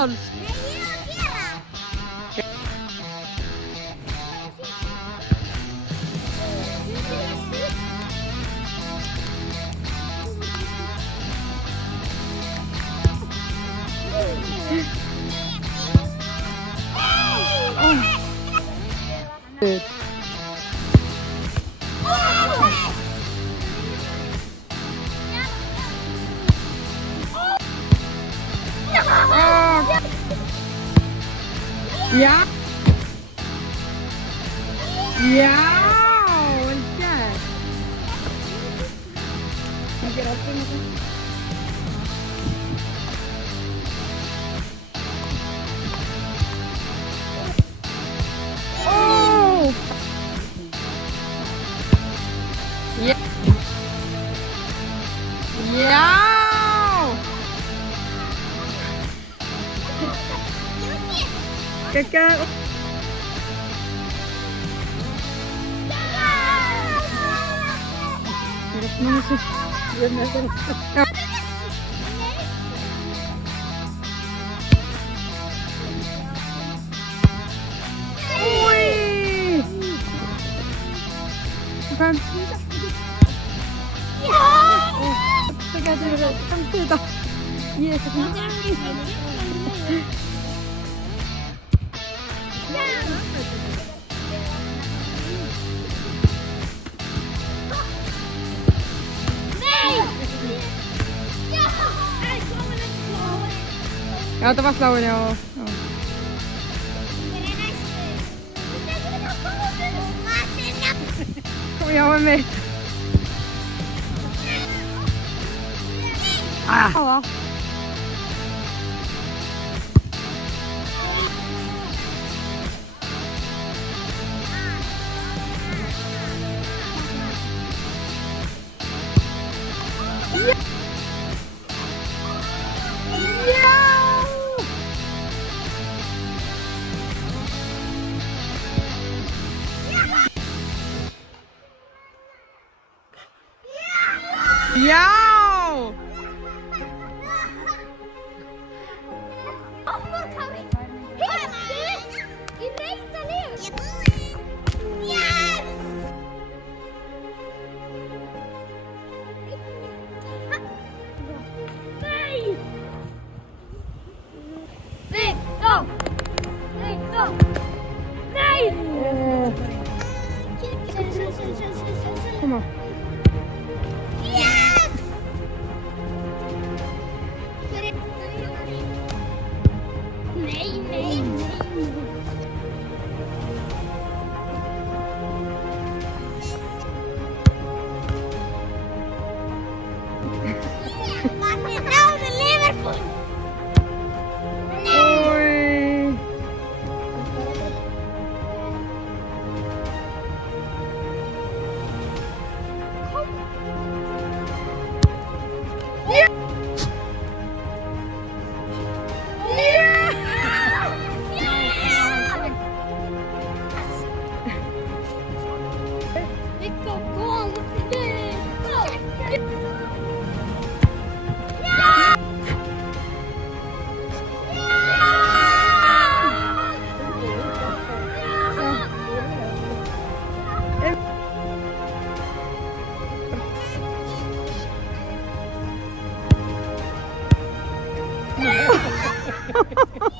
sjálf. Nei, ég er að gera. Good. Ja. Ja, vel gert. Ég ger aldrei með það. Ó! Ja. Já! Geggjað. Ég er ekki með þessu. Ég er með þessu. Já. Úi! Hvað? Það getur verið kannski þetta. Ég er þetta. Já, þetta var sláin, já. Kom já, með mig. Já. Já! Ég veit að lifa. Ég er búinn. Yes! Nei! Viggo! Viggo! Nei! Kom á. Yes! Nei, nei, nei. Manni náði Liverpool. Úi! Viggo, kom. Ha ha ha!